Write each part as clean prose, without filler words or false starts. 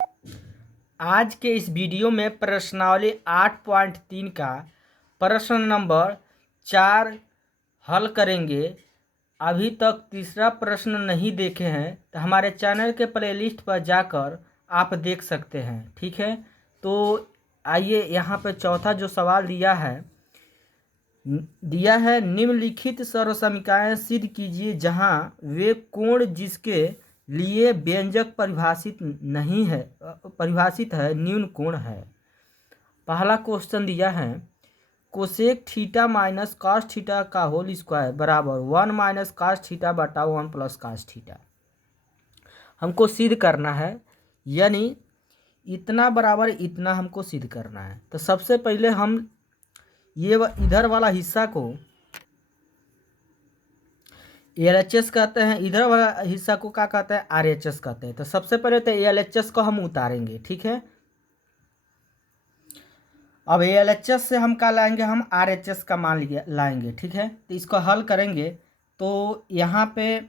आज के इस वीडियो में प्रश्नावली 8.3 का प्रश्न नंबर 4 हल करेंगे। अभी तक तीसरा प्रश्न नहीं देखे हैं तो हमारे चैनल के प्लेलिस्ट पर जाकर आप देख सकते हैं, ठीक है। तो आइए यहाँ पर चौथा जो सवाल दिया है निम्नलिखित सर्वसमीकरण सिद्ध कीजिए जहाँ वे कोण जिसके लिए व्यंजक परिभाषित है न्यून कोण है। पहला क्वेश्चन दिया है cosec theta minus cos theta का होल स्क्वायर बराबर 1 माइनस कॉस थीटा बटा 1 प्लस कॉस थीटा। हमको सिद्ध करना है, यानी इतना बराबर इतना हमको सिद्ध करना है। तो सबसे पहले हम ये इधर वाला हिस्सा को एलएचएस कहते हैं, इधर वाला हिस्सा को क्या कहते हैं, आरएचएस कहते हैं। तो सबसे पहले तो एलएचएस को हम उतारेंगे, ठीक है। अब एलएचएस से हम क्या लाएंगे, हम आरएचएस का मान लाएंगे, ठीक है। तो इसको हल करेंगे तो यहाँ पे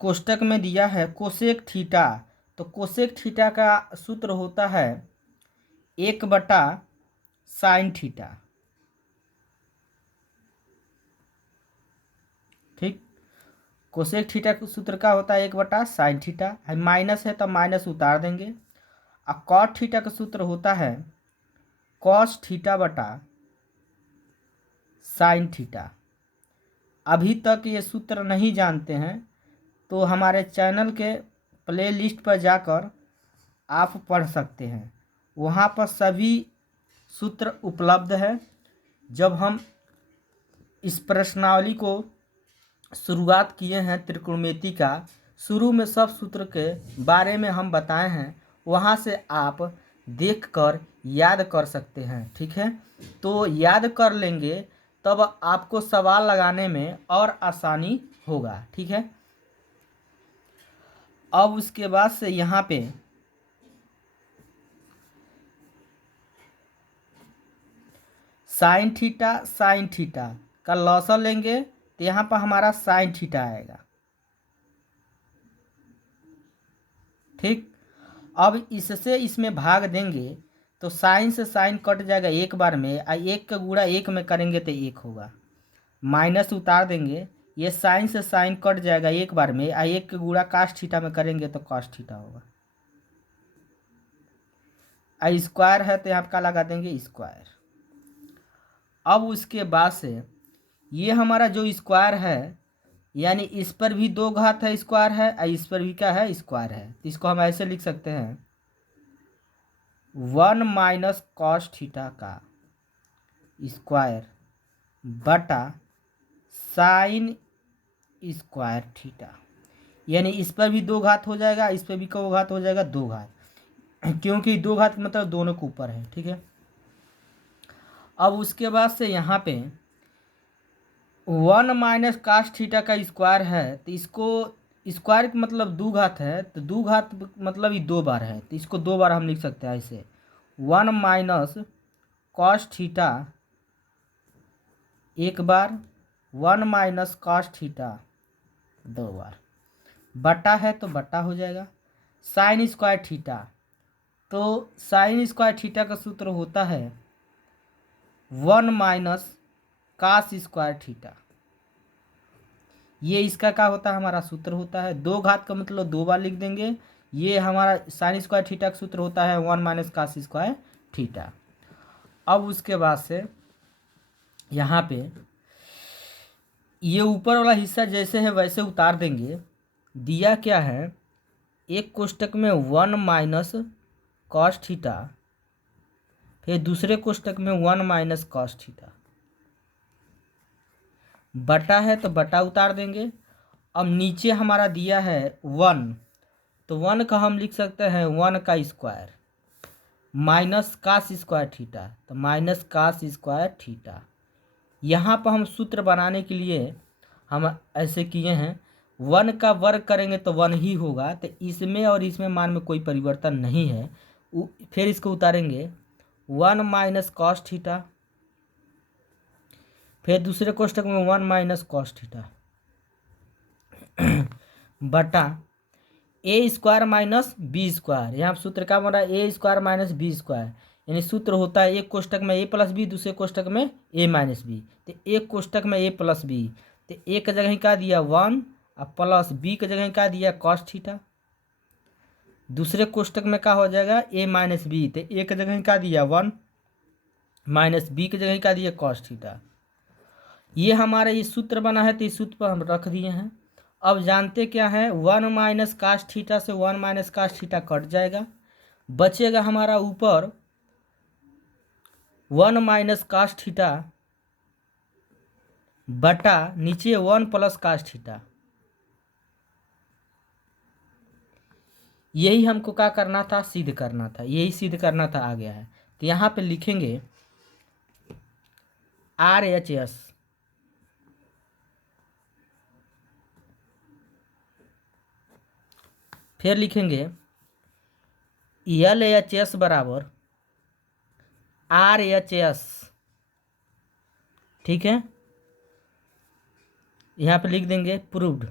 कोष्टक में दिया है कोसेक थीटा, तो कोसेक थीटा का सूत्र होता है 1/sin थीटा, ठीक। कोसेक थीटा का सूत्र का होता है 1/sin थीटा, माइनस है तो माइनस उतार देंगे। और कॉट थीटा का सूत्र होता है कॉस थीटा बटा साइन थीटा। अभी तक ये सूत्र नहीं जानते हैं तो हमारे चैनल के प्लेलिस्ट पर जाकर आप पढ़ सकते हैं, वहाँ पर सभी सूत्र उपलब्ध है। जब हम इस प्रश्नावली को शुरुआत किए हैं त्रिकोणमिति का, शुरू में सब सूत्र के बारे में हम बताए हैं, वहाँ से आप देखकर याद कर सकते हैं, ठीक है। तो याद कर लेंगे तब आपको सवाल लगाने में और आसानी होगा, ठीक है। अब उसके बाद से यहाँ पे साइन थीटा का लॉसर लेंगे तो यहाँ पर हमारा साइन थीटा आएगा, ठीक। अब इससे इसमें भाग देंगे तो साइन से साइन कट जाएगा एक बार में, एक का गुणा एक में करेंगे तो एक होगा। माइनस उतार देंगे, ये साइन से साइन कट जाएगा एक बार में, एक का गुणा कास थीटा में करेंगे तो कॉस थीटा होगा। स्क्वायर है तो यहाँ का लगा देंगे स्क्वायर। अब उसके बाद से ये हमारा जो स्क्वायर है, यानी इस पर भी 2 घात है स्क्वायर है, और इस पर भी क्या है स्क्वायर है, तो इसको हम ऐसे लिख सकते हैं 1 माइनस कॉस थीटा का स्क्वायर बटा साइन स्क्वायर थीटा। यानी इस पर भी 2 घात हो जाएगा, इस पर भी 2 घात हो जाएगा, 2 घात, क्योंकि 2 घात मतलब दोनों के ऊपर है, ठीक है। अब उसके बाद से यहाँ पे 1 माइनस कास थीटा का स्क्वायर है, तो इसको स्क्वायर मतलब 2 घात है, तो 2 घात मतलब ये 2 बार है, तो इसको 2 बार हम लिख सकते हैं ऐसे 1 माइनस कॉस थीटा एक बार, 1 माइनस कॉस थीटा 2 बार, बटा है तो बटा हो जाएगा। साइन स्क्वायर थीटा, तो साइन स्क्वायर थीटा का सूत्र होता है 1 माइनस कास स्क्वायर थीटा। ये इसका क्या होता है, हमारा सूत्र होता है 2 घात का मतलब 2 बार लिख देंगे। ये हमारा साइन स्क्वायर थीटा का सूत्र होता है 1 माइनस कास स्क्वायर थीटा। अब उसके बाद से यहाँ पे ये ऊपर वाला हिस्सा जैसे है वैसे उतार देंगे। दिया क्या है, एक कोष्टक में 1 माइनस कॉस थीटा, फिर दूसरे कोष्टक में 1 माइनस कॉस थीटा, बटा है तो बटा उतार देंगे। अब नीचे हमारा दिया है 1, तो 1 का हम लिख सकते हैं 1 का square minus cos square theta, तो माइनस कास स्क्वायर थीटा। यहाँ पर हम सूत्र बनाने के लिए हम ऐसे किए हैं, 1 का वर्ग करेंगे तो 1 ही होगा, तो इसमें और इसमें मान में कोई परिवर्तन नहीं है। फिर इसको उतारेंगे 1 माइनस कॉस थीटा, फिर दूसरे कोष्टक में 1 माइनस कॉस थीटा बटा ए स्क्वायर माइनस बी स्क्वायर, यहाँ सूत्र क्या बन रहा है, ए स्क्वायर माइनस बी स्क्वायर, यानी सूत्र होता है एक कोष्टक में ए प्लस बी, दूसरे कोष्टक में ए माइनस बी। तो एक कोष्टक में ए प्लस बी, तो ए की जगह क्या दिया 1 और प्लस बी की जगह क्या दिया कॉस थीटा। दूसरे कोष्टक में क्या हो जाएगा ए माइनस बी, तो ए की जगह क्या दिया 1 माइनस बी की जगह क्या दिया कॉस थीटा। ये हमारा ये सूत्र बना है, तो इस सूत्र पर हम रख दिए हैं। अब जानते क्या है, 1 माइनस कास थीटा से 1 माइनस कास थीटा कट जाएगा, बचेगा हमारा ऊपर 1 माइनस कास थीटा बटा नीचे 1 प्लस कास थीटा। यही हमको क्या करना था, सिद्ध करना था, यही सिद्ध करना था, आ गया है। तो यहाँ पे लिखेंगे RHS, फिर लिखेंगे LHS बराबर RHS, ठीक है। यहाँ पे लिख देंगे प्रूव्ड,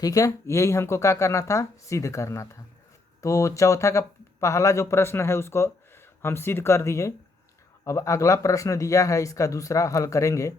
ठीक है। यही हमको क्या करना था, सिद्ध करना था। तो चौथा का पहला जो प्रश्न है उसको हम सिद्ध कर दिए। अब अगला प्रश्न दिया है, इसका दूसरा हल करेंगे।